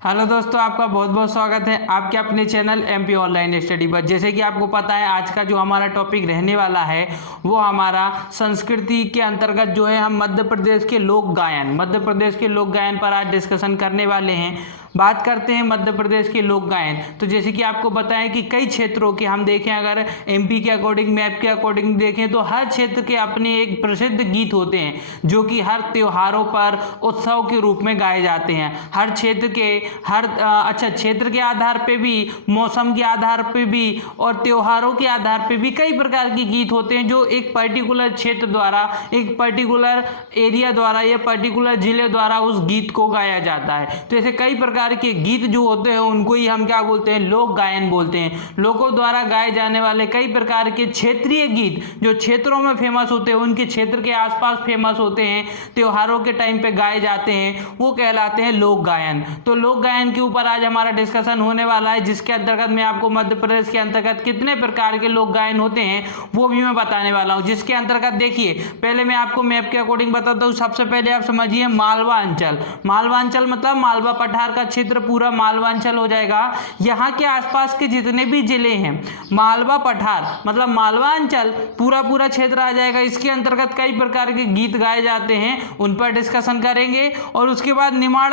Hello दोस्तों, आपका बहुत बहुत स्वागत है आपके अपने चैनल एमपी ऑनलाइन स्टडी पर। जैसे कि आपको पता है, आज का जो हमारा टॉपिक रहने वाला है वो हमारा संस्कृति के अंतर्गत जो है हम मध्य प्रदेश के लोक गायन पर आज डिस्कशन करने वाले हैं। बात करते हैं मध्य प्रदेश के लोक गायन। तो जैसे कि आपको बताएं कि कई क्षेत्रों के हम देखें, अगर एमपी के अकॉर्डिंग, मैप के अकॉर्डिंग देखें तो हर क्षेत्र के अपने एक प्रसिद्ध गीत होते हैं जो कि हर त्योहारों पर उत्सव के रूप में गाए जाते हैं। हर क्षेत्र के क्षेत्र के आधार पे भी, मौसम के आधार पे भी और त्योहारों के आधार पे भी कई प्रकार के गीत होते हैं जो एक पर्टिकुलर क्षेत्र द्वारा, एक पर्टिकुलर एरिया द्वारा या पर्टिकुलर जिले द्वारा उस गीत को गाया जाता है। तो ऐसे कई प्रकार के गीत जो होते हैं उनको ही हम क्या बोलते हैं? लोक गायन बोलते हैं। लोगों द्वारा गाए जाने वाले कई प्रकार के क्षेत्रीय गीत जो क्षेत्रों में फेमस होते हैं, उनके क्षेत्र के आसपास फेमस होते हैं, त्योहारों के टाइम पे गाए जाते हैं, वो कहलाते हैं लोक गायन। तो लोक गायन के ऊपर आज हमारा डिस्कशन होने वाला है, जिसके अंतर्गत मैं आपको मध्य प्रदेश के अंतर्गत कितने प्रकार के लोक गायन होते हैं वो भी मैं बताने वाला हूँ। जिसके अंतर्गत देखिए, पहले मैं आपको मैप के अकॉर्डिंग बताता हूँ। सबसे पहले आप समझिए मालवा अंचल। मालवा अंचल मतलब मालवा पठार का क्षेत्र पूरा मालवा अंचल हो जाएगा। यहाँ के आसपास के जितने भी जिले हैं, मालवा पठार मतलब मालवा अंचल पूरा क्षेत्र आ जाएगा। इसके अंतर्गत कई प्रकार के गीत गाए जाते हैं, उन पर डिस्कशन करेंगे। और उसके बाद निमाड़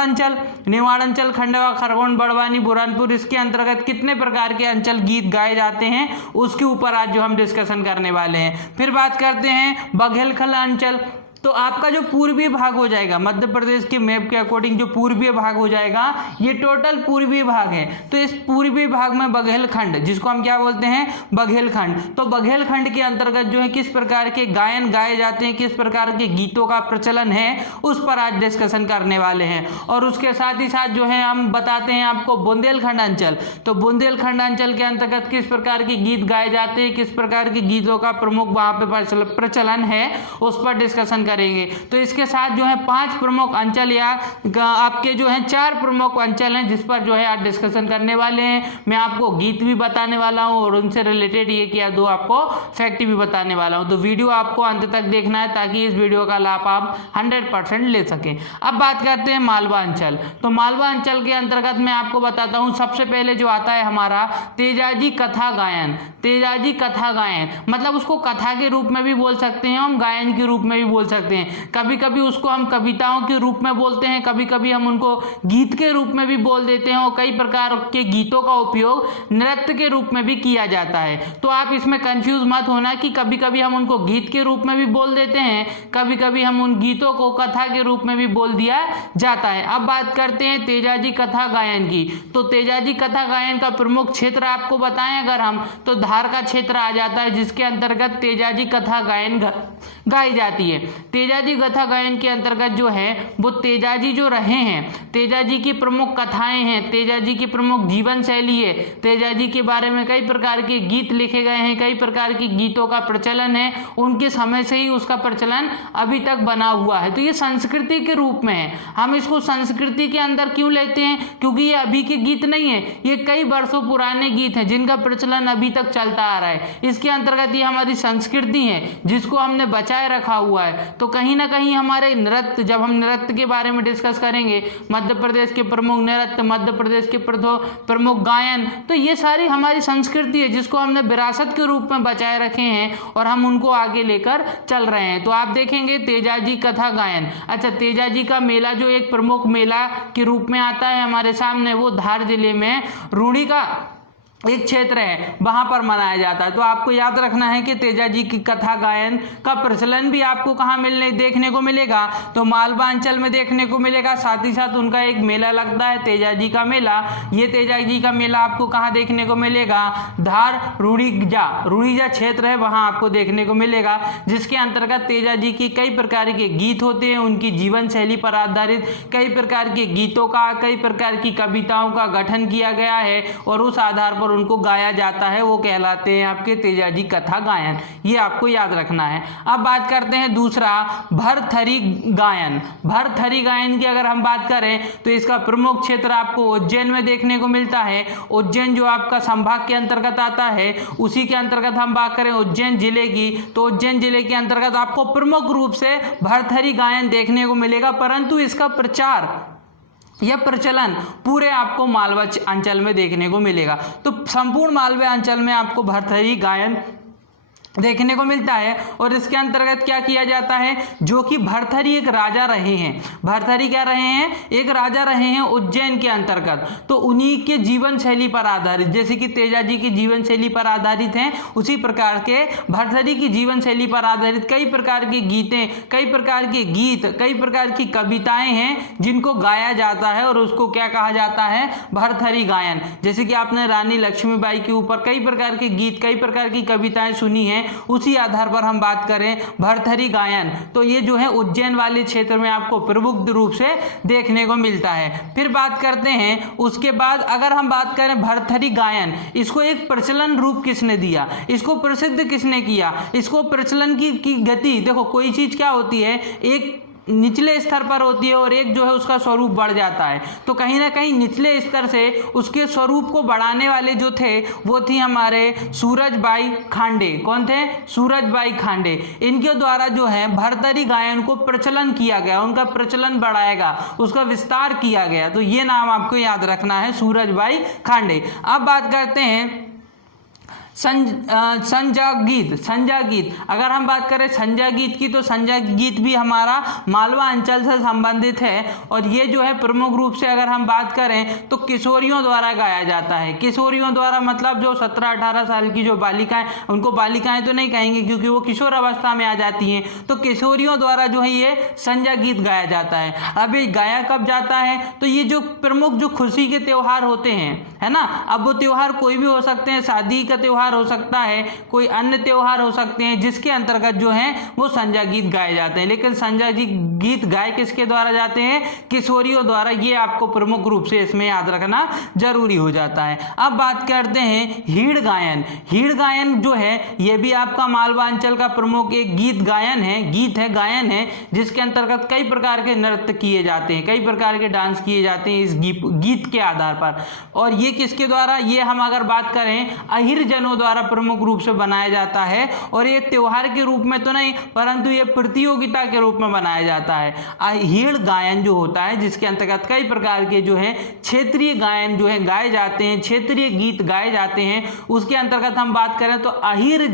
अंचल खंडवा, खरगोन, बड़वानी, बुरहानपुर, इसके अंतर्गत कितने प्रकार के अंचल गीत गाए जाते हैं उसके ऊपर आज जो हम डिस्कशन करने वाले हैं। फिर बात करते हैं बघेलखंड अंचल। तो आपका जो पूर्वी भाग हो जाएगा, मध्य प्रदेश के मैप के अकॉर्डिंग जो पूर्वी भाग हो जाएगा, ये टोटल पूर्वी भाग है। तो इस पूर्वी भाग में बघेलखंड, जिसको हम क्या बोलते हैं? बघेलखंड। तो बघेलखंड के अंतर्गत जो है किस प्रकार के गायन गाए जाते हैं, किस प्रकार के गीतों का प्रचलन है, उस पर आज डिस्कशन करने वाले हैं। और उसके साथ ही साथ जो है हम बताते हैं आपको बुंदेलखंड अंचल। तो बुंदेलखंड अंचल के अंतर्गत किस प्रकार के गीत गाए जाते हैं, किस प्रकार के गीतों का प्रमुख वहां पे प्रचलन है, उस पर डिस्कशन करेंगे। तो इसके साथ जो है 5 प्रमुख अंचल या आपके जो है 4 प्रमुख अंचल हैं जिस पर जो है आज डिस्कशन करने वाले हैं। मैं आपको गीत भी बताने वाला हूं और उनसे रिलेटेड एक या दो आपको फैक्ट भी बताने वाला हूं। तो वीडियो आपको अंत तक देखना है ताकि इस वीडियो का लाभ आप 100% ले सकें। अब बात करते हैं मालवा अंचल। तो मालवा अंचल के अंतर्गत मैं आपको बताता हूं, सबसे पहले जो आता है हमारा तेजाजी कथा गायन। तेजाजी कथा गायन मतलब उसको कथा के रूप में भी बोल सकते हैं, हम गायन के रूप में भी बोल सकते हैं। कभी कभी उसको हम कविताओं के रूप में बोलते हैं, कभी कभी हम उनको गीत के रूप में भी बोल देते हैं। और कई प्रकार के गीतों का उपयोग नृत्य के रूप में भी किया जाता है। तो आप इसमें कंफ्यूज मत होना कि कभी कभी हम उनको गीत के रूप में भी बोल देते हैं, कभी कभी हम उन गीतों को कथा के रूप में भी बोल दिया जाता है। अब बात करते हैं तेजाजी कथा गायन की। तो तेजाजी कथा गायन का प्रमुख क्षेत्र आपको बताएं अगर हम, तो धार का क्षेत्र आ जाता है, जिसके अंतर्गत तेजाजी कथा गायन गाई जाती है। तेजाजी कथा गायन के अंतर्गत जो है वो तेजाजी जो रहे हैं, तेजाजी की प्रमुख कथाएं हैं, तेजाजी की प्रमुख जीवन शैली है, तेजाजी के बारे में कई प्रकार के गीत लिखे गए हैं, कई प्रकार के गीतों का प्रचलन है, उनके समय से ही उसका प्रचलन अभी तक बना हुआ है। तो ये संस्कृति के रूप में है। हम इसको संस्कृति के अंदर क्यों लेते हैं? क्योंकि ये अभी के गीत नहीं है, ये कई वर्षों पुराने गीत हैं जिनका प्रचलन अभी तक चलता आ रहा है। इसके अंतर्गत ये हमारी संस्कृति है जिसको हमने बचाए रखा हुआ है। तो कहीं ना कहीं हमारे नृत्य, जब हम नृत्य के बारे में डिस्कस करेंगे, मध्य प्रदेश के प्रमुख नृत्य, मध्य प्रदेश के प्रमुख गायन, तो ये सारी हमारी संस्कृति है जिसको हमने विरासत के रूप में बचाए रखे हैं और हम उनको आगे लेकर चल रहे हैं। तो आप देखेंगे तेजाजी कथा गायन। अच्छा, तेजाजी का मेला जो एक प्रमुख मेला के रूप में आता है हमारे सामने, वो धार जिले में रूड़ी का एक क्षेत्र है, वहां पर मनाया जाता है। तो आपको याद रखना है कि तेजाजी की कथा गायन का प्रचलन भी आपको कहाँ देखने को मिलेगा? तो मालवा अंचल में देखने को मिलेगा। साथ ही साथ उनका एक मेला लगता है तेजाजी का मेला। ये तेजाजी का मेला आपको कहाँ देखने को मिलेगा? धार रूड़ीजा क्षेत्र है, वहां आपको देखने को मिलेगा, जिसके अंतर्गत तेजाजी की कई प्रकार के गीत होते हैं। उनकी जीवन शैली पर आधारित कई प्रकार के गीतों का, कई प्रकार की कविताओं का गठन किया गया है और उस आधार पर उनको गाया जाता है, वो कहलाते हैं आपके तेजाजी कथा गायन। ये आपको याद रखना है। अब बात करते हैं दूसरा, भरथरी गायन। भरथरी गायन की अगर हम बात करें तो इसका प्रमुख क्षेत्र आपको उज्जैन में देखने को मिलता है। उज्जैन जो आपका संभाग के अंतर्गत आता है, उसी के अंतर्गत हम बात करें उज्जैन जिले की, तो उज्जैन जिले के अंतर्गत आपको प्रमुख रूप से भरथरी गायन देखने को मिलेगा। परंतु इसका प्रचार यह प्रचलन पूरे आपको मालवा अंचल में देखने को मिलेगा। तो संपूर्ण मालवा अंचल में आपको भरथरी गायन देखने को मिलता है। और इसके अंतर्गत क्या किया जाता है, जो कि भरथरी एक राजा रहे हैं, भरथरी क्या रहे हैं, एक राजा रहे हैं उज्जैन के अंतर्गत। तो उन्हीं के जीवन शैली पर आधारित, जैसे कि तेजाजी की जीवन शैली पर आधारित हैं, उसी प्रकार के भरथरी की जीवन शैली पर आधारित कई प्रकार की गीतें, कई प्रकार के गीत, कई प्रकार की कविताएं हैं जिनको गाया जाता है और उसको क्या कहा जाता है, भरथरी गायन। जैसे कि आपने रानी लक्ष्मीबाई के ऊपर कई प्रकार के गीत, कई प्रकार की कविताएं सुनी हैं, उसी आधार पर हम बात करें भरथरी गायन, तो ये जो है उज्जैन वाले क्षेत्र में आपको प्रमुख रूप से देखने को मिलता है। फिर बात करते हैं उसके बाद, अगर हम बात करें भरथरी गायन, इसको एक प्रचलन रूप किसने दिया, इसको प्रसिद्ध किसने किया, इसको प्रचलन की गति, देखो कोई चीज क्या होती है, एक निचले स्तर पर होती है और एक जो है उसका स्वरूप बढ़ जाता है। तो कहीं ना कहीं निचले स्तर से उसके स्वरूप को बढ़ाने वाले जो थे वो थी हमारे सूरजबाई खांडे। कौन थे, सूरजबाई खांडे। इनके द्वारा जो है भरथरी गायन को प्रचलन किया गया, उनका प्रचलन बढ़ाएगा, उसका विस्तार किया गया। तो ये नाम आपको याद रखना है, सूरजबाई खांडे। अब बात करते हैं संजा गीत। अगर हम बात करें संजा गीत की, तो संजा गीत भी हमारा मालवा अंचल से संबंधित है। और ये जो है प्रमुख रूप से अगर हम बात करें तो किशोरियों द्वारा गाया जाता है। किशोरियों द्वारा मतलब जो 17-18 साल की जो बालिकाएं, उनको बालिकाएं तो नहीं कहेंगे क्योंकि वो किशोर अवस्था में आ जाती हैं, तो किशोरियों द्वारा जो है ये संजा गीत गाया जाता है। अब ये गाया कब जाता है, तो ये जो प्रमुख जो खुशी के त्योहार होते हैं, है ना, अब वो त्योहार कोई भी हो सकते हैं, शादी का त्योहार हो सकता है, कोई अन्य त्योहार हो सकते हैं, जिसके अंतर्गत जो है वो संजा गीत गाए जाते हैं। लेकिन संजा गीत गाए किसके द्वारा जाते हैं, किशोरियों द्वारा। ये आपको प्रमुख रूप से इसमें याद रखना जरूरी हो जाता है। अब बात करते हैं हीड़ गायन। हीड़ गायन जो है ये भी आपका मालवा अंचल का प्रमुख एक गीत गायन है, गीत है, गायन है, जिसके अंतर्गत कई प्रकार के नृत्य किए जाते हैं, कई प्रकार के डांस किए जाते हैं इस गीत के आधार पर। और ये किसके द्वारा, ये हम अगर बात करें अहिर जनों द्वारा प्रमुख रूप से बनाया जाता है। और ये त्योहार के रूप में तो नहीं, परंतु ये प्रतियोगिता के रूप में बनाया जाता है। हीड़ गायन जो होता है, जिसके अंतर्गत कई प्रकार के जो है क्षेत्रीय गायन जो है गाए जाते हैं, क्षेत्रीय गीत गाए जाते हैं, उसके अंतर्गत हम बात करें तो अहिर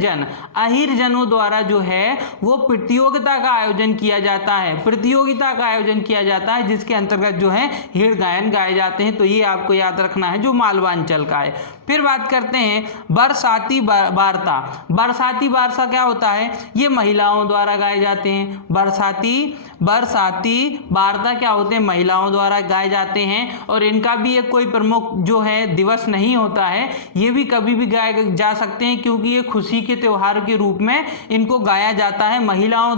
जनों द्वारा जो है वो प्रतियोगिता का आयोजन किया जाता है, प्रतियोगिता का आयोजन किया जाता है, जिसके अंतर्गत जो है हीड़ गायन गाए जाते हैं। तो ये आपको याद रखना है जो मालवा अंचल का है। फिर बात करते हैं बरसाती वार्ता। बरसाती वार्ता क्या होता है, ये महिलाओं द्वारा गाए जाते हैं। बरसाती वार्ता क्या होते हैं, महिलाओं द्वारा गाए जाते हैं। और इनका भी एक कोई प्रमुख जो है दिवस नहीं होता है, ये भी कभी भी गाए जा सकते हैं, क्योंकि ये खुशी के त्योहार के रूप में इनको गाया जाता है। महिलाओं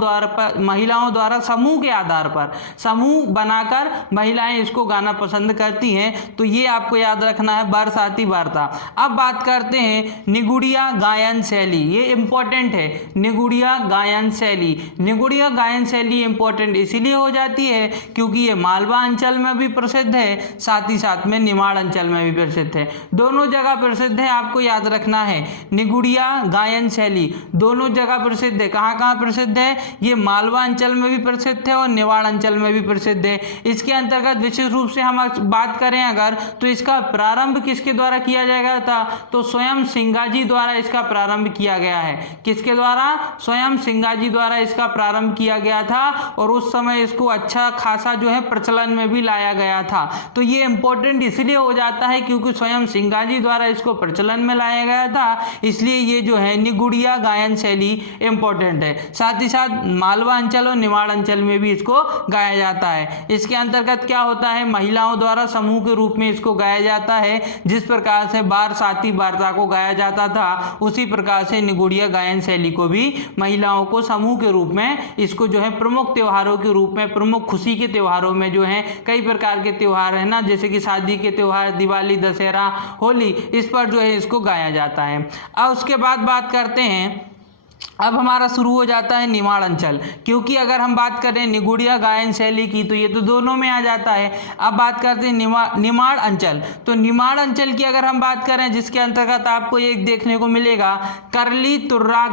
द्वारा समूह के आधार पर, समूह बनाकर महिलाएं इसको गाना पसंद करती हैं। तो ये आपको याद रखना है बरसाती वार्ता। अब बात करते हैं निगुड़िया गायन शैली, ये इंपॉर्टेंट है। निगुड़िया गायन शैली इंपॉर्टेंट इसीलिए हो जाती है क्योंकि ये मालवा अंचल में भी प्रसिद्ध है, साथ ही साथ में निमाड़ अंचल में भी प्रसिद्ध है, दोनों जगह प्रसिद्ध है। आपको याद रखना है निगुड़िया गायन शैली दोनों जगह प्रसिद्ध है। कहाँ कहाँ प्रसिद्ध है, ये मालवा अंचल में भी प्रसिद्ध है और निमाड़ अंचल में भी प्रसिद्ध है। इसके अंतर्गत विशेष रूप से हम बात करें अगर, तो इसका प्रारंभ किसके द्वारा किया जाएगा था, तो स्वयं सिंगाजी द्वारा इसका प्रारंभ किया गया है। किसके द्वारा, स्वयं सिंगाजी द्वारा इसका प्रारंभ किया गया था। और उस समय इसको अच्छा खासा जो है प्रचलन में भी लाया गया था। तो ये इंपॉर्टेंट इसलिए हो जाता है क्योंकि स्वयं सिंगाजी द्वारा इसको प्रचलन में लाया गया था, इसलिए ये जो है निगुड़िया गायन शैली इंपॉर्टेंट है। साथ ही साथ मालवा अंचल और निमाड़ अंचल में भी इसको गाया जाता है। इसके अंतर्गत क्या होता है, महिलाओं द्वारा समूह के रूप में इसको गाया जाता है। जिस प्रकार से बरसाती वार्ता को गाया जाता था, उसी प्रकार से निगुड़िया गायन शैली को भी महिलाओं को समूह के रूप में इसको जो है प्रमुख त्योहारों के रूप में, प्रमुख खुशी के त्योहारों में जो है कई प्रकार के त्योहार है ना, जैसे कि शादी के त्योहार, दिवाली, दशहरा, होली, इस पर जो है इसको गाया जाता है। अब उसके बाद बात करते हैं, अब हमारा शुरू हो जाता है निमाड़ अंचल, क्योंकि अगर हम बात करें निगुड़िया गायन शैली की तो ये तो दोनों में आ जाता है। अब बात करते हैं निमाड़ अंचल। तो निमाड़ अंचल की अगर हम बात करें, जिसके अंतर्गत आपको एक देखने को मिलेगा करली तुर्रा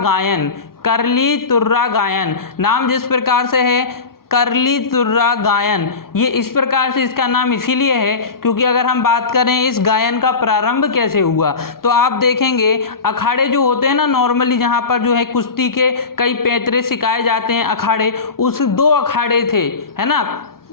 गायन। नाम जिस प्रकार से है करली तुर्रा गायन। ये इस प्रकार से इसका नाम इसीलिए है क्योंकि अगर हम बात करें इस गायन का प्रारंभ कैसे हुआ, तो आप देखेंगे अखाड़े जो होते हैं ना, नॉर्मली जहाँ पर जो है कुश्ती के कई पैतरे सिखाए जाते हैं अखाड़े, उस 2 अखाड़े थे, है ना।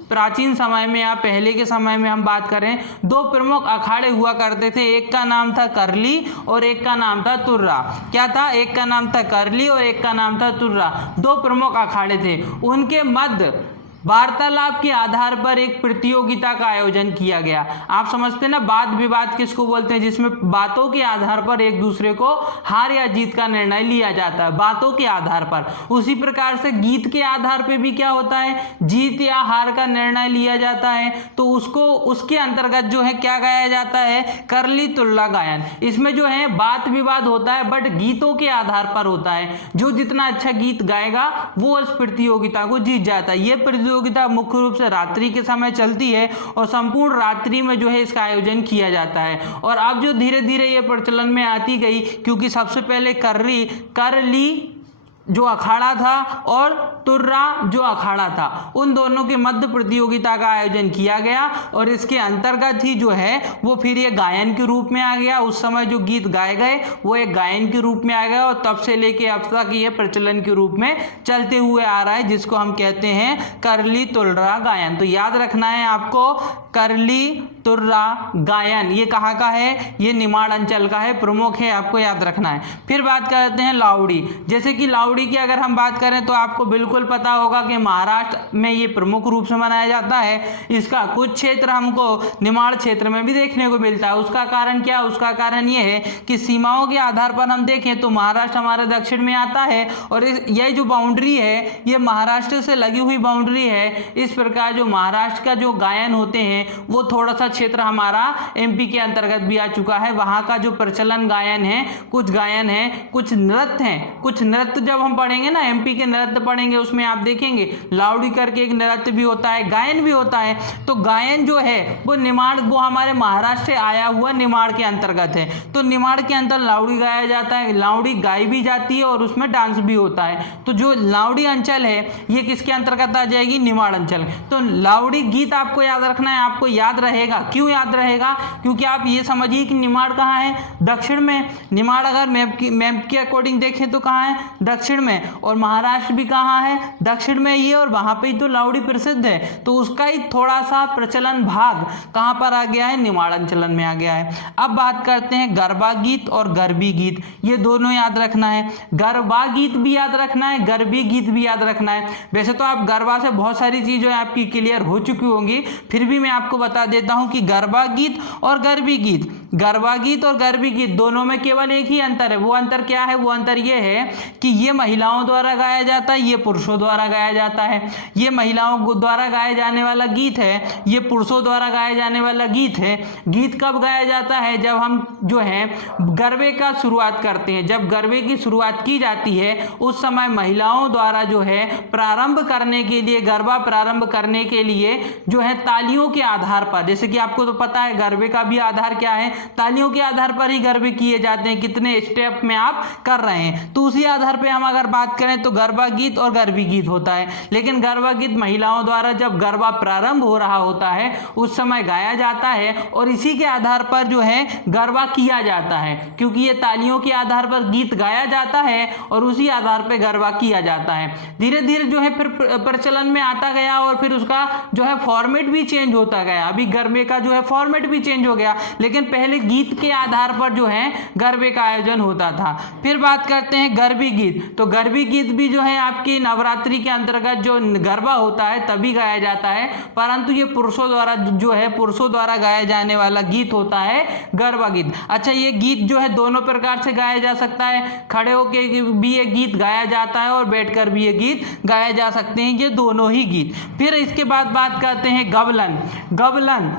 प्राचीन समय में या पहले के समय में हम बात करें, 2 प्रमुख अखाड़े हुआ करते थे। एक का नाम था करली और एक का नाम था तुर्रा। क्या था? एक का नाम था करली और एक का नाम था तुर्रा। 2 प्रमुख अखाड़े थे। उनके मध्य वार्तालाप के आधार पर एक प्रतियोगिता का आयोजन किया गया। आप समझते हैं ना, वाद विवाद किसको बोलते हैं? जिसमें बातों के आधार पर एक दूसरे को हार या जीत का निर्णय लिया जाता है, बातों के आधार पर। उसी प्रकार से गीत के आधार पर भी क्या होता है, जीत या हार का निर्णय लिया जाता है। तो उसको उसके अंतर्गत जो है क्या गाया जाता है, करली तुल्ला गायन। इसमें जो है वाद विवाद होता है बट गीतों के आधार पर होता है। जो जितना अच्छा गीत गाएगा वो उस प्रतियोगिता को जीत जाता है। ये प्रतियोगिता मुख्य रूप से रात्रि के समय चलती है और संपूर्ण रात्रि में जो है इसका आयोजन किया जाता है। और अब जो धीरे धीरे ये प्रचलन में आती गई, क्योंकि सबसे पहले करली जो अखाड़ा था और तुर्रा जो अखाड़ा था, उन दोनों के मध्य प्रतियोगिता का आयोजन किया गया और इसके अंतर्गत ही जो है वो फिर ये गायन के रूप में आ गया। उस समय जो गीत गाए गए वो एक गायन के रूप में आ गया और तब से लेके अब तक ये प्रचलन के रूप में चलते हुए आ रहा है, जिसको हम कहते हैं करली तुर्रा गायन। तो याद रखना है आपको, करली तुर्रा गायन ये कहाँ का है, ये निमाड़ अंचल का है, प्रमुख है, आपको याद रखना है। फिर बात करते हैं लावड़ी। जैसे कि लावड़ी की अगर हम बात करें तो आपको बिल्कुल पता होगा कि महाराष्ट्र में ये प्रमुख रूप से मनाया जाता है। इसका कुछ क्षेत्र हमको निमाड़ क्षेत्र में भी देखने को मिलता है। उसका कारण क्या? उसका कारण ये है कि सीमाओं के आधार पर हम देखें तो महाराष्ट्र हमारे दक्षिण में आता है और यह जो बाउंड्री है ये महाराष्ट्र से लगी हुई बाउंड्री है। इस प्रकार जो महाराष्ट्र का जो गायन होते हैं वो थोड़ा सा क्षेत्र हमारा एमपी के अंतर्गत भी आ चुका है। वहाँ का जो प्रचलन गायन है, कुछ गायन है, कुछ नृत्य हैं। कुछ नृत्य जब हम पढ़ेंगे ना, एमपी के नृत्य पढ़ेंगे, उसमें आप देखेंगे लावड़ी करके एक नृत्य भी होता है, गायन भी होता है। तो गायन जो है वो निमाड़, वो हमारे महाराष्ट्र से आया हुआ निमाड़ के अंतर्गत है। तो निमाड़ के अंदर लावड़ी गाया जाता है, लावड़ी गाई भी जाती है और उसमें डांस भी होता है। तो जो लावड़ी अंचल है ये किसके अंतर्गत आ जाएगी? निमाड़ अंचल। तो लावड़ी गीत आपको याद रखना है, आपको याद रहेगा। क्यों याद रहेगा? क्योंकि आप ये समझिए कि निमाड़ कहाँ है? दक्षिण में। निमाड़ अगर मैप के अकॉर्डिंग देखें तो कहाँ है? दक्षिण में। और महाराष्ट्र भी कहाँ है? दक्षिण में ही है और वहाँ पे ही तो लावड़ी प्रसिद्ध है। तो उसका ही थोड़ा सा प्रचलन भाग कहाँ पर आ गया है? निमाड़ अंचलन में आ गया है। अब बात करते हैं गरबा गीत और गरबी गीत। ये दोनों याद रखना है। गरबा गीत भी याद रखना है, गरबी गीत भी याद रखना है। वैसे तो आप गरबा से बहुत सारी चीज़ें आपकी क्लियर हो चुकी होंगी, फिर भी मैं आपको बता देता हूँ कि गरबा गीत और गरबी गीत, गरबा गीत और गरबी गीत दोनों में केवल एक ही अंतर है। वो अंतर क्या है? वो अंतर ये है कि ये महिलाओं द्वारा गाया जाता है, ये पुरुषों द्वारा गाया जाता है। ये महिलाओं द्वारा गाया जाने वाला गीत है, ये पुरुषों द्वारा गाया जाने वाला गीत है। गीत कब गाया जाता है? जब हम जो है गरबे का शुरुआत करते हैं, जब गरबे की शुरुआत की जाती है उस समय महिलाओं द्वारा जो है प्रारंभ करने के लिए, गरबा प्रारंभ करने के लिए जो है तालियों के आधार पर, जैसे कि आपको तो पता है गरबे का भी आधार क्या है, तालियों के आधार पर ही गरबे किए जाते हैं, कितने स्टेप में आप कर रहे हैं। तो उसी आधार पर हम अगर बात करें तो गरबा गीत और गरबी गीत होता है। लेकिन गरबा गीत महिलाओं द्वारा जब गरबा प्रारंभ हो रहा होता है उस समय गाया जाता है और इसी के आधार पर जो है गरबा किया जाता है, क्योंकि ये तालियों के आधार पर गीत गाया जाता है और उसी आधार पर गरबा किया जाता है। धीरे धीरे जो है फिर प्रचलन में आता गया और फिर उसका जो है फॉर्मेट भी चेंज होता गया। अभी गरबे का जो है फॉर्मेट भी चेंज हो गया, लेकिन पहले गीत के आधार पर जो है गरबे का आयोजन होता था। फिर बात करते हैं गरबी गीत। तो गरबी गीत भी जो है आपकी नवरात्रि के अंतर्गत जो गरबा होता है तभी गाया जाता है, परंतु ये पुरुषों द्वारा जो है पुरुषों द्वारा गाया जाने वाला गीत होता है गरबा गीत। अच्छा, ये गीत जो है दोनों प्रकार से गाया जा सकता है, खड़े होकर भी ये गीत गाया जाता है और बैठकर भी ये गीत गाया जा सकते हैं, ये दोनों ही गीत। फिर इसके बाद बात करते हैं गबलन। गबलन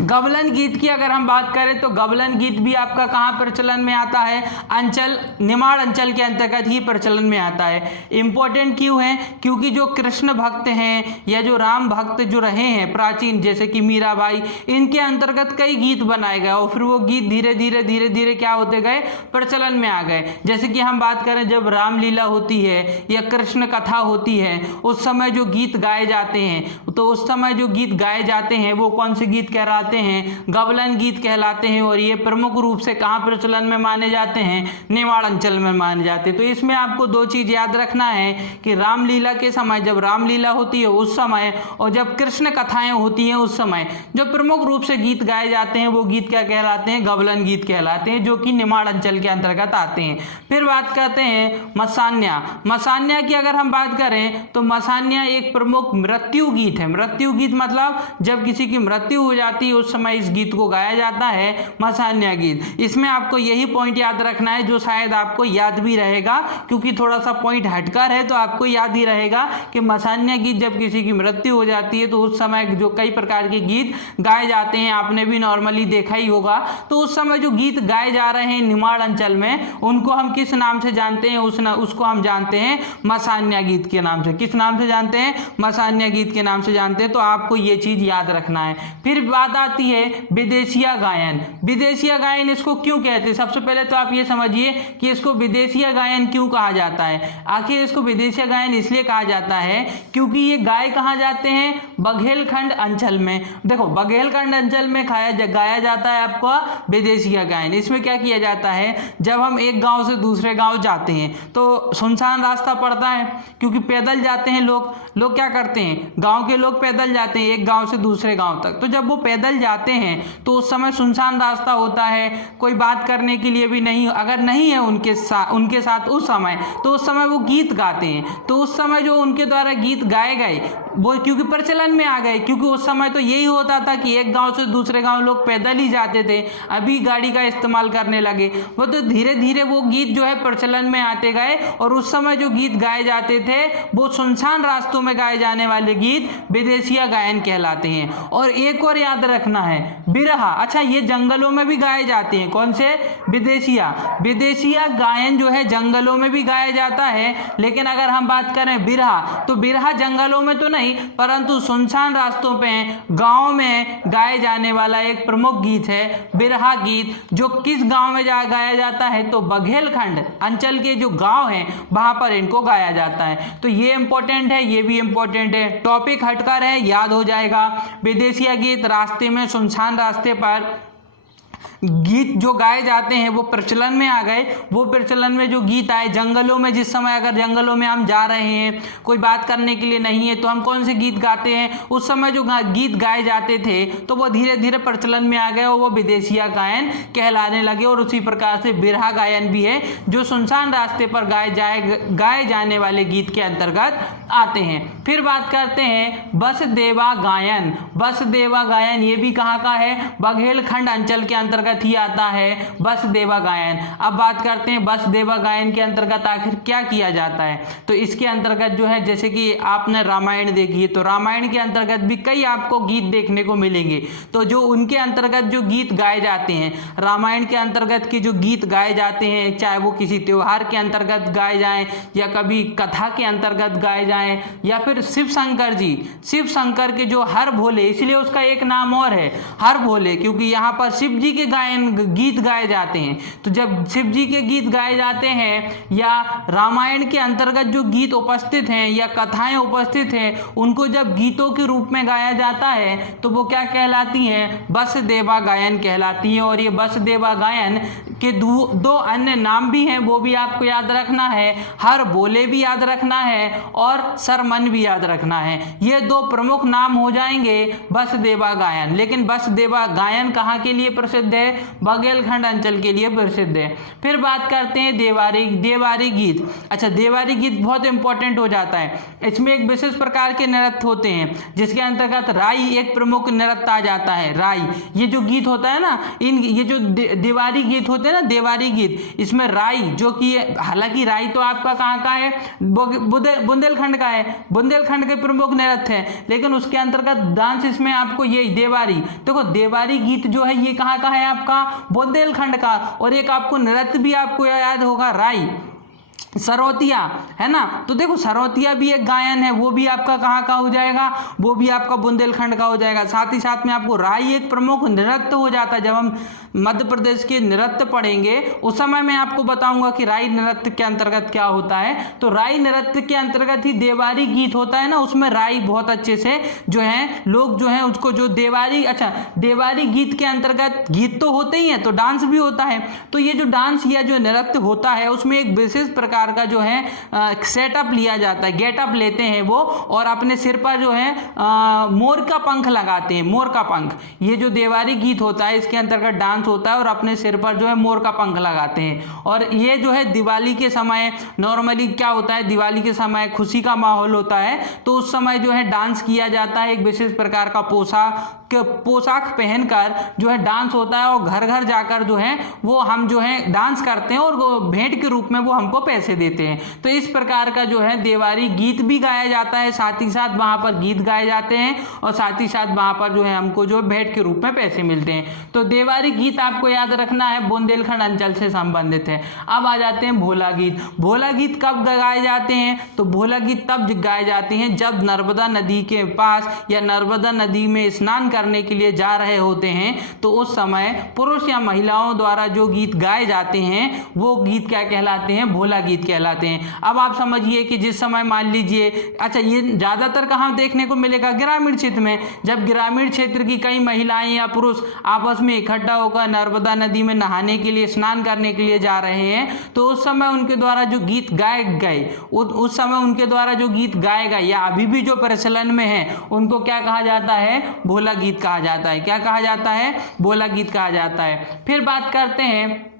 गबलन गीत की अगर हम बात करें तो गबलन गीत भी आपका कहाँ प्रचलन में आता है, अंचल निमाड़ अंचल के अंतर्गत ही प्रचलन में आता है। इंपॉर्टेंट क्यों है, क्योंकि जो कृष्ण भक्त हैं या जो राम भक्त जो रहे हैं प्राचीन, जैसे कि मीराबाई, इनके अंतर्गत कई गीत बनाए गए और फिर वो गीत धीरे धीरे क्या होते गए, प्रचलन में आ गए। जैसे कि हम बात करें जब रामलीला होती है या कृष्ण कथा होती है, उस समय जो गीत गाए जाते हैं, तो उस समय जो गीत गाए जाते हैं वो कौन से गीत कहलाते हैं, गबलन गीत कहलाते हैं। और ये प्रमुख रूप से कहाँ प्रचलन में माने जाते हैं, निमाड़ अंचल में माने जाते हैं। तो इसमें आपको दो चीज याद रखना है कि रामलीला के समय, जब रामलीला होती है उस समय, और जब कृष्ण कथाएं होती हैं उस समय जो प्रमुख रूप से गीत गाए जाते हैं वो गीत क्या कहलाते हैं, गबलन गीत कहलाते हैं, जो कि निमाड़ अंचल के अंतर्गत आते हैं। फिर बात करते हैं मसान्या। मसान्या की अगर हम बात करें तो मसान्या एक प्रमुख मृत्यु गीत है। मृत्यु गीत मतलब जब किसी की मृत्यु हो जाती है उस समय इस गीत को गाया जाता है, मसान्या गीत। इसमें आपको यही पॉइंट याद रखना है जो शायद आपको याद भी रहेगा, क्योंकि थोड़ा सा पॉइंट हटकर है तो आपको याद ही रहेगा कि मसान्या गीत जब किसी की मृत्यु हो जाती है तो उस समय जो कई प्रकार के गीत गाए जाते हैं, आपने भी नॉर्मली देखा ही होगा। तो उस समय जो गीत गाए जा रहे हैं निमाड़ अंचल में, उनको हम किस नाम से जानते हैं, उसको हम जानते हैं मसान्या गीत के नाम से। किस नाम से जानते हैं, मसान्या गीत के नाम से जानते हैं। तो आपको ये चीज याद रखना है। फिर बात आती है विदेशिया गायन। विदेशिया गायन इसको क्यों कहते हैं, सबसे पहले तो आप ये समझिए कि इसको विदेशिया गायन क्यों कहा जाता है। आखिर इसको विदेशिया गायन इसलिए कहा जाता है क्योंकि ये गाए कहाँ जाते हैं, बघेलखंड अंचल में। देखो बघेलखंड अंचल में गाया जाता है आपका विदेशिया गायन। इसमें क्या किया जाता है, जब हम एक गांव से दूसरे गांव जाते हैं तो सुनसान रास्ता पड़ता है, क्योंकि पैदल जाते हैं लोग क्या करते हैं, गांव के लोग पैदल जाते हैं एक गांव से दूसरे गांव तक। तो जब वो पैदल जाते हैं तो उस समय सुनसान रास्ता होता है, कोई बात करने के लिए भी नहीं, अगर नहीं है उनके साथ उस समय, तो उस समय वो गीत गाते हैं। तो उस समय जो उनके द्वारा गीत गाए गए वो क्योंकि प्रचलन में आ गए, क्योंकि उस समय तो यही होता था कि एक गांव से दूसरे गांव लोग पैदल ही जाते थे, अभी गाड़ी का इस्तेमाल करने लगे। वो तो धीरे धीरे वो गीत जो है प्रचलन में आते गए, और उस समय जो गीत गाए जाते थे वो सुनसान रास्तों में गाए जाने वाले गीत विदेशिया गायन कहलाते हैं। और एक और याद रखना है, बिरहा। अच्छा, ये जंगलों में भी गाए जाते हैं, कौन से, विदेशिया गायन जो है जंगलों में भी गाया जाता है। लेकिन अगर हम बात करें बिरहा, तो बिरहा जंगलों में तो नहीं, परंतु सुनसान रास्तों पे गांव में गाए जाने वाला एक प्रमुख गीत है बिरहा गीत, जो किस गांव में गाया जाता है, तो बघेलखंड अंचल के जो गांव हैं वहां पर इनको गाया जाता है। तो ये इंपॉर्टेंट है, ये भी इंपॉर्टेंट है, टॉपिक हटकर है, याद हो जाएगा। विदेशिया गीत रास्ते में, सुनसान रास्ते पर गीत जो गाए जाते हैं वो प्रचलन में आ गए। वो प्रचलन में जो गीत आए जंगलों में, जिस समय अगर जंगलों में हम जा रहे हैं, कोई बात करने के लिए नहीं है, तो हम कौन से गीत गाते हैं, उस समय जो गीत गाए जाते थे तो वो धीरे धीरे प्रचलन में आ गए और वो विदेशिया गायन कहलाने लगे। और उसी प्रकार से बिरहा गायन भी है, जो सुनसान रास्ते पर गाए जाने वाले गीत के अंतर्गत आते हैं। फिर बात करते हैं बसदेवा गायन। बसदेवा गायन ये भी कहाँ का है, बघेलखंड अंचल के अंतर्गत ही आता है बसदेवा गायन। अब बात करते हैं बसदेवा गायन के अंतर्गत आखिर क्या किया जाता है। तो इसके अंतर्गत जो है, जैसे कि आपने रामायण देखी है, तो रामायण के अंतर्गत भी कई आपको गीत देखने को मिलेंगे। तो जो उनके अंतर्गत जो गीत गाए जाते हैं, रामायण के अंतर्गत के जो गीत गाए जाते हैं, चाहे वो किसी त्योहार के अंतर्गत गाए जाएं या कभी कथा के अंतर्गत गाए जाएं, या फिर शिव शंकर के जो हर भोले, इसलिए उसका एक नाम और है हर भोले, क्योंकि यहाँ पर शिव जी के गीत गाए जाते हैं। तो जब शिव जी के गीत गाए जाते हैं या रामायण के अंतर्गत जो गीत उपस्थित हैं या कथाएं उपस्थित हैं, उनको जब गीतों के रूप में गाया जाता है तो वो क्या कहलाती हैं, बसदेवा गायन कहलाती हैं। और ये बसदेवा गायन के दो अन्य नाम भी हैं, वो भी आपको याद रखना है, हर बोले भी याद रखना है और सरमन भी याद रखना है। ये दो प्रमुख नाम हो जाएंगे बसदेवा गायन। लेकिन बसदेवा गायन कहाँ के लिए प्रसिद्ध है, बघेलखंड अंचल के लिए प्रसिद्ध है। फिर बात करते हैं देवारी गीत। अच्छा, देवारी गीत बहुत इंपॉर्टेंट हो जाता है। इसमें एक विशेष प्रकार के नृत्य होते हैं, जिसके अंतर्गत राई एक प्रमुख नृत्य आ जाता है। राई ये जो गीत होता है ना, ये जो देवारी गीत होते होते हैं ना देवारी गीत, इसमें राई जो कि हालांकि राई तो आपका कहाँ का है, बुंदेलखंड का है, बुंदेलखंड के प्रमुख नृत्य है, लेकिन उसके अंतर्गत डांस इसमें आपको यही देवारी, देखो देवारी गीत जो है ये कहाँ का है आपका, बुंदेलखंड का। और एक आपको नृत्य भी आपको याद होगा राई, सरौतिया, है ना। तो देखो सरौतिया भी एक गायन है, वो भी आपका कहाँ का हो जाएगा, वो भी आपका बुंदेलखंड का हो जाएगा। साथ ही साथ में आपको राई एक प्रमुख नृत्य हो जाता है। जब हम मध्य प्रदेश के नृत्य पढ़ेंगे उस समय मैं आपको बताऊंगा कि राई नृत्य के अंतर्गत क्या होता है। तो राई नृत्य के अंतर्गत ही देवारी गीत होता है ना, उसमें राई बहुत अच्छे से जो है लोग जो है उसको जो देवारी, अच्छा देवारी गीत के अंतर्गत गीत तो होते ही हैं तो डांस भी होता है। तो ये जो डांस या जो नृत्य होता है उसमें एक विशेष प्रकार का जो है सेटअप लिया जाता है, गेटअप लेते हैं वो, और अपने सिर पर जो है मोर का पंख लगाते हैं, मोर का पंख। ये जो देवारी गीत होता है इसके अंतर्गत डांस होता है और अपने सिर पर जो है मोर का पंख लगाते हैं। और ये जो है दिवाली के समय नॉर्मली क्या होता है, दिवाली के समय खुशी का माहौल होता है तो उस समय जो है डांस किया जाता है। एक विशेष प्रकार का पोशाक पहनकर जो है डांस होता है और घर घर जाकर जो है वो हम जो है डांस करते हैं और भेंट के रूप में वो हमको पैसे देते हैं। तो इस प्रकार का जो है देवारी गीत भी गाया जाता है, साथ ही साथ वहाँ पर गीत गाए जाते हैं और साथ ही साथ वहाँ पर जो है हमको जो भेंट के रूप में पैसे मिलते हैं। तो देवारी गीत आपको याद रखना है बुंदेलखंड अंचल से संबंधित है। अब आ जाते हैं भोला गीत। भोला गीत कब गाए जाते हैं, तो भोला गीत तब गाए जाते हैं जब नर्मदा नदी के पास या नर्मदा नदी में स्नान करने के लिए जा रहे होते हैं तो उस समय पुरुष या महिलाओं द्वारा जो गीत गाए जाते हैं वो गीत क्या कहलाते हैं, भोला गीत कहलाते हैं। अब आप समझिए कि जिस समय मान लीजिए, अच्छा ये ज़्यादातर कहाँ देखने को मिलेगा, ग्रामीण क्षेत्र में। जब ग्रामीण क्षेत्र की कई महिलाएं या पुरुष आपस में इकट्ठा होकर नर्मदा नदी में नहाने के लिए, स्नान करने के लिए जा रहे हैं तो उस समय उनके द्वारा जो गीत गाए गए, उस समय उनके द्वारा जो गीत गाए गए या अभी भी जो प्रचलन में है उनको क्या कहा जाता है, भोला गीत कहा जाता है। क्या कहा जाता है, भोला गीत कहा जाता है। फिर बात करते हैं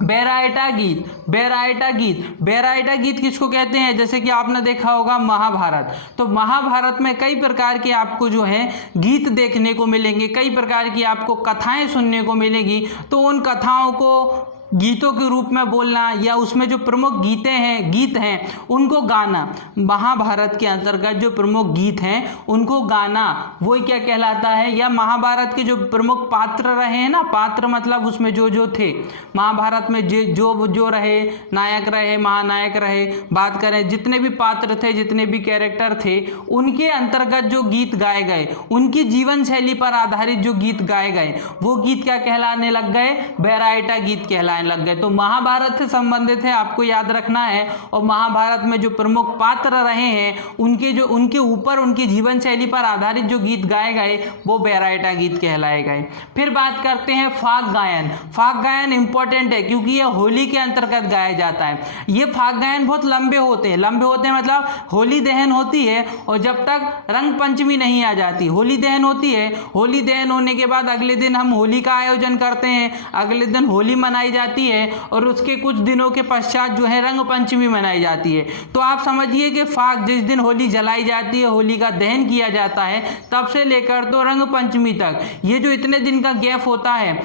बैरायटा गीत। बैरायटा गीत किसको कहते हैं, जैसे कि आपने देखा होगा महाभारत। तो महाभारत में कई प्रकार के आपको जो है गीत देखने को मिलेंगे, कई प्रकार की आपको कथाएं सुनने को मिलेंगी। तो उन कथाओं को गीतों के रूप में बोलना या उसमें जो प्रमुख गीत हैं उनको गाना, महाभारत के अंतर्गत जो प्रमुख गीत हैं उनको गाना, वो क्या कहलाता है। या महाभारत के जो प्रमुख पात्र रहे हैं ना, पात्र मतलब उसमें जो थे महाभारत में जो रहे, नायक रहे, महानायक रहे, बात करें जितने भी पात्र थे, जितने भी कैरेक्टर थे, उनके अंतर्गत जो गीत गाए गए, उनकी जीवन शैली पर आधारित जो गीत गाए गए वो गीत क्या कहलाने लग गए, बैरायटा गीत कहलाने लग गए। तो महाभारत से संबंधित है, आपको याद रखना है। और महाभारत में जो प्रमुख पात्र रहे हैं उनके ऊपर उनकी जीवन शैली पर आधारित जो गीत गाए गए वो बैरायटा गीत कहलाए गए। फिर बात करते हैं फाग गायन। फाग गायन इंपॉर्टेंट है क्योंकि यह होली के अंतर्गत गाया जाता है। ये फाग गायन बहुत लंबे होते हैं मतलब होली दहन होती है और जब तक रंग पंचमी नहीं आ जाती, होली दहन होती है, होली दहन होने के बाद अगले दिन हम होली का आयोजन करते हैं, अगले दिन होली मनाई जाती है और उसके कुछ दिनों के पश्चात जो है रंग पंचमी मनाई जाती है। तो आप समझिए कि फाग जिस दिन होली जलाई जाती है, होली का दहन किया जाता है, तब से लेकर तो रंग पंचमी तक ये जो इतने दिन का गैप होता है,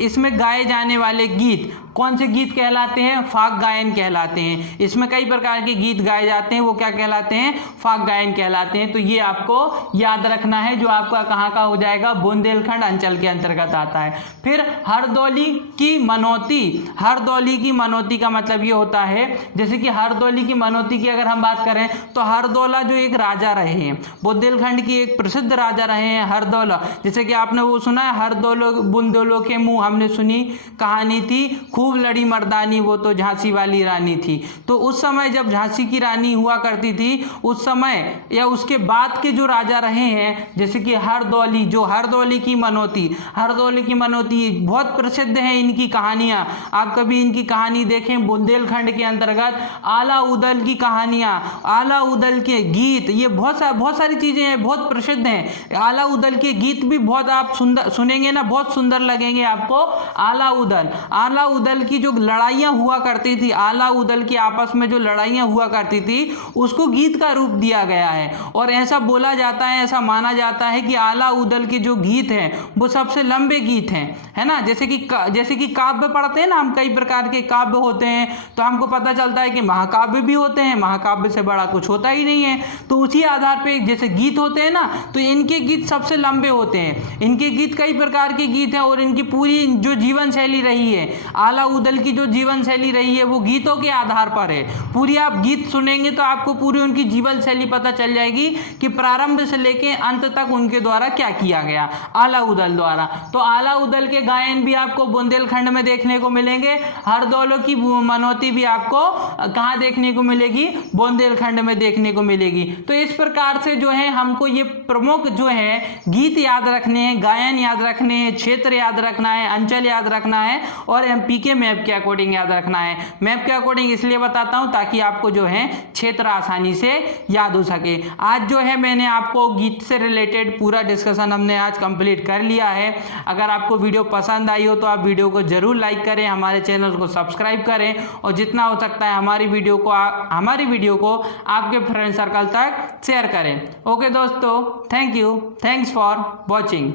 इसमें गाए जाने वाले गीत कौन से गीत कहलाते हैं, फाग गायन कहलाते हैं। इसमें कई प्रकार के गीत गाए जाते हैं, वो क्या कहलाते हैं, फाग गायन कहलाते हैं। तो ये आपको याद रखना है, जो आपका कहाँ का हो जाएगा, बुंदेलखंड अंचल के अंतर्गत आता है। फिर हरदौली की मनौती। हरदौली की मनौती का मतलब ये होता है, जैसे कि हरदौली की मनौती की अगर हम बात करें तो हरदौला जो एक राजा रहे हैं, बुंदेलखंड की एक प्रसिद्ध राजा रहे हैं हरदौला। जैसे कि आपने वो सुना है, हरदौलो बुंदेलो के मुंह, हमने सुनी कहानी थी, खूब लड़ी मर्दानी वो तो झांसी वाली रानी थी। तो उस समय जब झांसी की रानी हुआ करती थी, उस समय या उसके बाद के जो राजा रहे हैं, जैसे कि हरदौली, जो हरदौली की मनौती, हरदौली की मनौती बहुत प्रसिद्ध है इनकी कहानियां। आप कभी इनकी कहानी देखें, बुंदेलखंड के अंतर्गत आला उदल की कहानियां, आला उदल के गीत, ये बहुत सारी चीजें हैं, बहुत प्रसिद्ध हैं। आला उदल के गीत भी बहुत आप सुंदर सुनेंगे ना, बहुत सुंदर लगेंगे आपको। आला उदल की जो लड़ाइयाँ हुआ करती थी, आला उदल की आपस में जो लड़ाइयाँ हुआ करती थी, उसको गीत का रूप दिया गया है। और ऐसा बोला जाता है, ऐसा माना जाता है कि आला उदल के जो गीत हैं वो सबसे लंबे गीत हैं, है ना। जैसे कि काव्य पढ़ते हैं ना हम, कई प्रकार के काव्य होते हैं, तो हमको पता चलता है कि महाकाव्य भी होते हैं, महाकाव्य से बड़ा कुछ होता ही नहीं है। तो उसी आधार पे जैसे गीत होते हैं ना, तो इनके गीत सबसे लंबे होते हैं, इनके गीत कई प्रकार के गीत हैं और इनकी पूरी जो जीवन शैली रही है, आला उदल की जो जीवन शैली रही है वो गीतों के आधार पर है। पूरी आप गीत सुनेंगे तो आपको पूरी उनकी जीवन शैली पता चल जाएगी कि प्रारंभ से लेके अंत तक उनके द्वारा क्या किया गया, आला उदल द्वारा। तो आला उदल के गायन भी आपको बुंदेलखंड में देखने को मिलेंगे, हरदौलों की मनौती भी आपको कहाँ देखने को मिलेगी, बुंदेलखंड में देखने को मिलेगी। तो इस प्रकार से जो है हमको ये प्रमुख जो है गीत याद रखने हैं, गायन याद रखने हैं, क्षेत्र याद रखना है, अंचल याद रखना है और एमपी के मैप के अकॉर्डिंग याद रखना है। मैप के अकॉर्डिंग इसलिए बताता हूं ताकि आपको जो है क्षेत्र आसानी से याद हो सके। आज जो है मैंने आपको गीत से रिलेटेड पूरा डिस्कशन हमने आज कंप्लीट कर लिया है। अगर आपको वीडियो पसंद आई हो तो आप वीडियो को जरूर लाइक करें, हमारे चैनल को सब्सक्राइब करें और जितना हो सकता है हमारी वीडियो को आपके फ्रेंड सर्कल तक शेयर करें। ओके दोस्तों, thank you, thanks for watching.